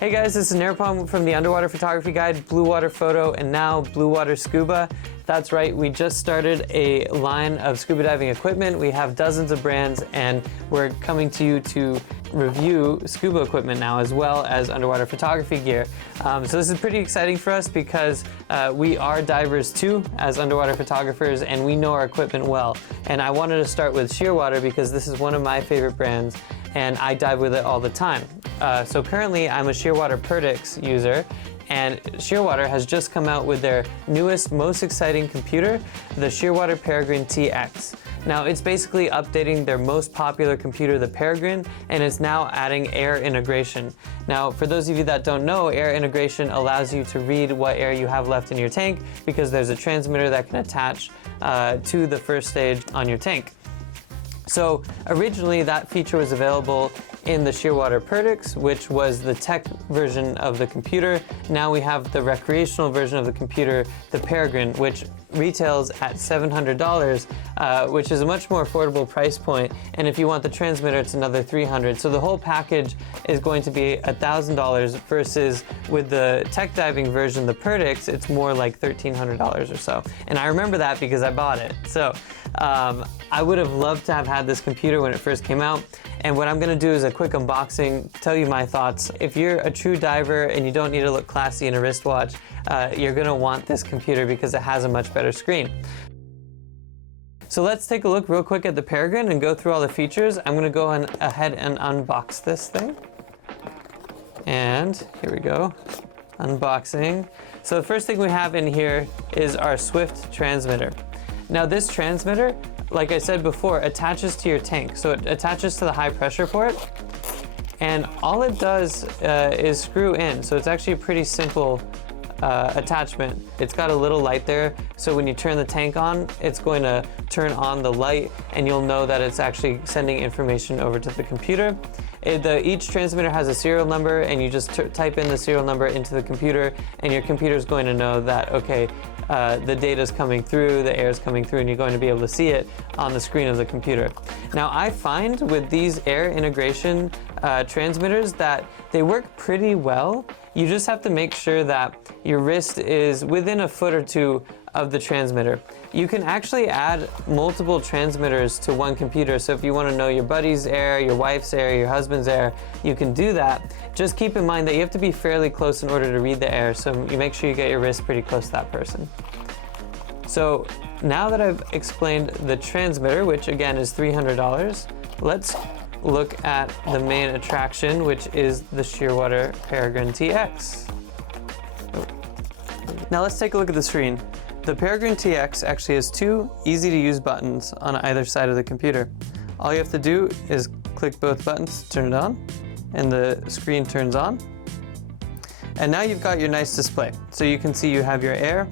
Hey guys, this is Nirupam from the underwater photography guide, Bluewater Photo, and now Bluewater Scuba. That's right, we just started a line of scuba diving equipment. We have dozens of brands, and we're coming to you to review scuba equipment now, as well as underwater photography gear. So this is pretty exciting for us because we are divers too, as underwater photographers, and we know our equipment well. And I wanted to start with Shearwater because this is one of my favorite brands, and I dive with it all the time. So currently I'm a Shearwater TX user, and Shearwater has just come out with their newest, most exciting computer, the Shearwater Peregrine TX. Now it's basically updating their most popular computer, the Peregrine, and it's now adding air integration. Now for those of you that don't know, air integration allows you to read what air you have left in your tank because there's a transmitter that can attach to the first stage on your tank. So originally that feature was available in the Shearwater TX, which was the tech version of the computer. Now we have the recreational version of the computer, the Peregrine, which retails at $700, which is a much more affordable price point. And if you want the transmitter, it's another $300. So the whole package is going to be $1,000 versus with the tech diving version, the TX, it's more like $1,300 or so. And I remember that because I bought it. So I would have loved to have had this computer when it first came out. And what I'm gonna do is a quick unboxing, tell you my thoughts. If you're a true diver and you don't need to look classy in a wristwatch, you're gonna want this computer because it has a much better screen. So let's take a look real quick at the Peregrine and go through all the features. I'm gonna go ahead and unbox this thing. And here we go, unboxing. So the first thing we have in here is our Swift transmitter. Now this transmitter, like I said before, attaches to your tank. So it attaches to the high pressure port, and all it does is screw in. So it's actually a pretty simple attachment. It's got a little light there, so when you turn the tank on, it's going to turn on the light, and you'll know that it's actually sending information over to the computer. Each transmitter has a serial number, and you just type in the serial number into the computer, and your computer is going to know that, okay, the data is coming through, the air is coming through, and you're going to be able to see it on the screen of the computer. Now I find with these air integration transmitters that they work pretty well. You just have to make sure that your wrist is within a foot or two of the transmitter. You can actually add multiple transmitters to one computer, so if you want to know your buddy's air, your wife's air, your husband's air, you can do that. Just keep in mind that you have to be fairly close in order to read the air, so you make sure you get your wrist pretty close to that person. So now that I've explained the transmitter, which again is $300, let's look at the main attraction, which is the Shearwater Peregrine TX. Now let's take a look at the screen. The Peregrine TX actually has two easy to use buttons on either side of the computer. All you have to do is click both buttons to turn it on, and the screen turns on. And now you've got your nice display. So you can see you have your air,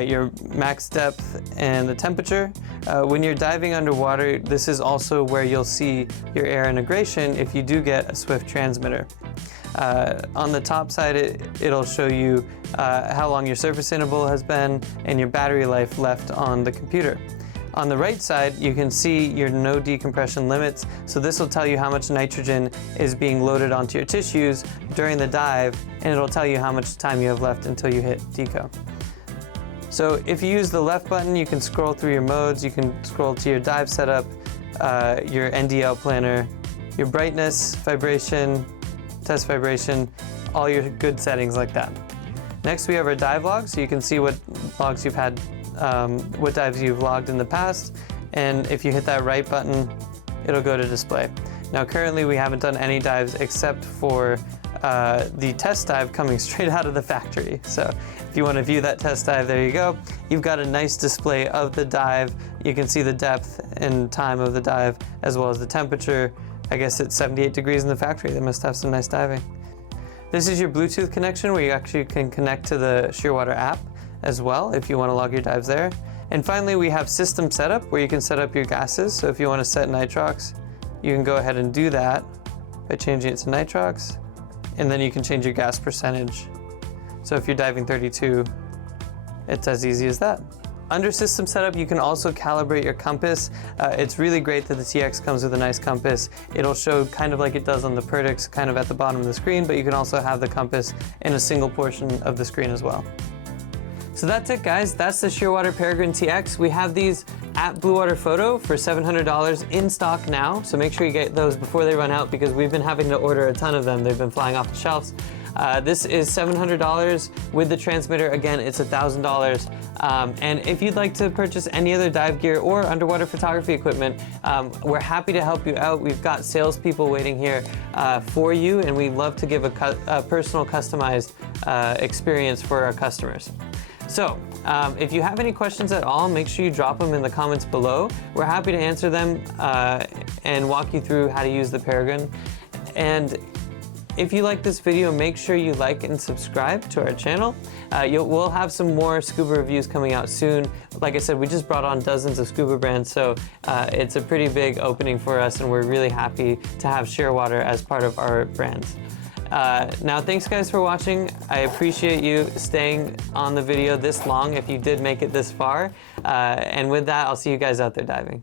your max depth, and the temperature. When you're diving underwater, this is also where you'll see your air integration if you do get a Swift transmitter. On the top side, it'll show you how long your surface interval has been and your battery life left on the computer. On the right side, you can see your no decompression limits. So this will tell you how much nitrogen is being loaded onto your tissues during the dive, and it'll tell you how much time you have left until you hit deco. So if you use the left button, you can scroll through your modes. You can scroll to your dive setup, your NDL planner, your brightness, vibration, test vibration, all your good settings like that. Next we have our dive log, so you can see what logs you've had, what dives you've logged in the past, and if you hit that right button, it'll go to display. Now currently we haven't done any dives except for the test dive coming straight out of the factory. So if you want to view that test dive, there you go. You've got a nice display of the dive. You can see the depth and time of the dive as well as the temperature. I guess it's 78 degrees in the factory. They must have some nice diving. This is your Bluetooth connection where you actually can connect to the Shearwater app as well if you want to log your dives there. And finally, we have system setup where you can set up your gases. So if you want to set nitrox, you can go ahead and do that by changing it to nitrox. And then you can change your gas percentage. So if you're diving 32, it's as easy as that. Under system setup, you can also calibrate your compass. It's really great that the TX comes with a nice compass. It'll show kind of like it does on the Perdix, kind of at the bottom of the screen, but you can also have the compass in a single portion of the screen as well. So that's it, guys. That's the Shearwater Peregrine TX. We have these at Bluewater Photo for $700 in stock now, so make sure you get those before they run out because we've been having to order a ton of them. They've been flying off the shelves. This is $700 with the transmitter. Again, it's $1,000. And if you'd like to purchase any other dive gear or underwater photography equipment, we're happy to help you out. We've got salespeople waiting here for you, and we love to give a personal, customized experience for our customers. So, if you have any questions at all, make sure you drop them in the comments below. We're happy to answer them and walk you through how to use the Peregrine. And if you like this video, make sure you like and subscribe to our channel. We'll have some more scuba reviews coming out soon. Like I said, we just brought on dozens of scuba brands, so it's a pretty big opening for us, and we're really happy to have Shearwater as part of our brands. Now, thanks guys for watching. I appreciate you staying on the video this long if you did make it this far. And with that, I'll see you guys out there diving.